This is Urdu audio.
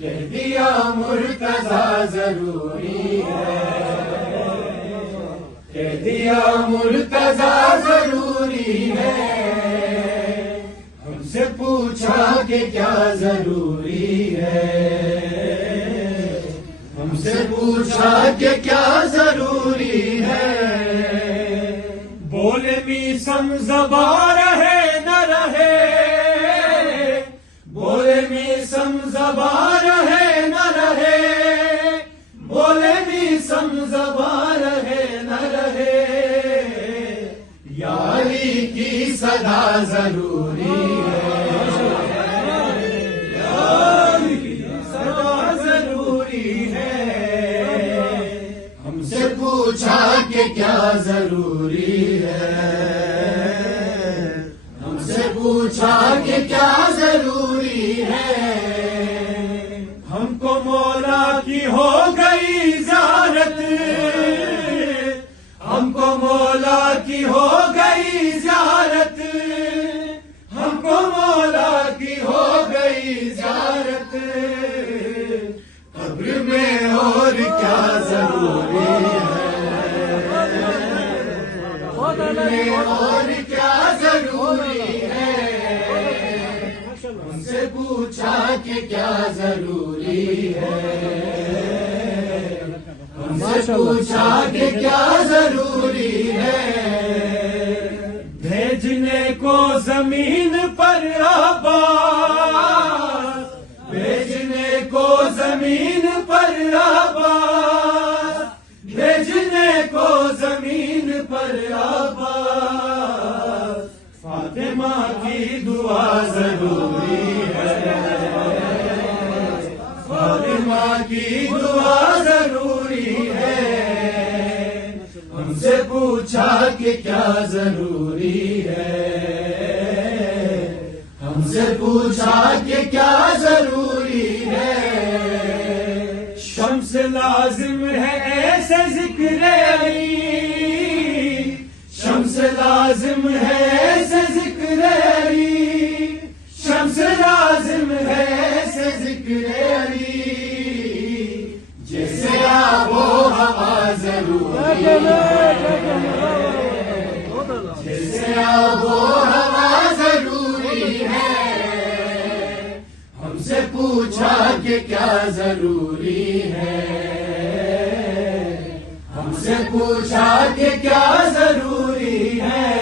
کہہ دیا مرتضیٰ ضروری ہے، کہہ دیا مرتضیٰ ضروری ہے، ہم سے پوچھا کہ کیا ضروری ہے، ہم سے پوچھا کہ کیا ضروری ہے، بولے میسم زباں رہے نہ رہے، بولے میسم زباں رہے نہ رہے، بولے میسم زباں رہے نہ رہے، یاری کی صدا ضروری ہے، یاری کی صدا ضروری ہے، ہم سے پوچھا کہ کیا ضروری ہے، ہم سے پوچھا کہ کیا ضروری ہے، ہم کو مولا کی ہو گئی زیارت، ہم کو مولا کی ہو گئی زیارت، ہم کو مولا کی ہو گئی زیارت، قبر میں اور کیا ضروری ہے، قبر میں اور کیا ضروری ہے، ہم سے پوچھا کہ کیا ضروری ہے، ہم سے پوچھا کہ کیا ضروری ہے، بھیجنے کو زمین پر آباد، بھیجنے کو زمین پر آباد، بھیجنے کو زمین پر آباد، فاطمہ کی دعا ضروری ہے، فاطمہ کی دعا ضروری ہے، ہم سے پوچھا کہ کیا ضروری ہے، ہم سے پوچھا کہ کیا ضروری ہے، شمس لازم ہے ایسے ذکر علی، شمس لازم ہے ایسے ذکر علی، شمس لازم ہے ایسے ذکر علی، جیسے آب و ہوا ضروری ہے، جیسے آب و ہوا ضروری ہے، ہم سے پوچھا کہ کیا ضروری ہے، ہم سے پوچھا کہ کیا ضروری ہے،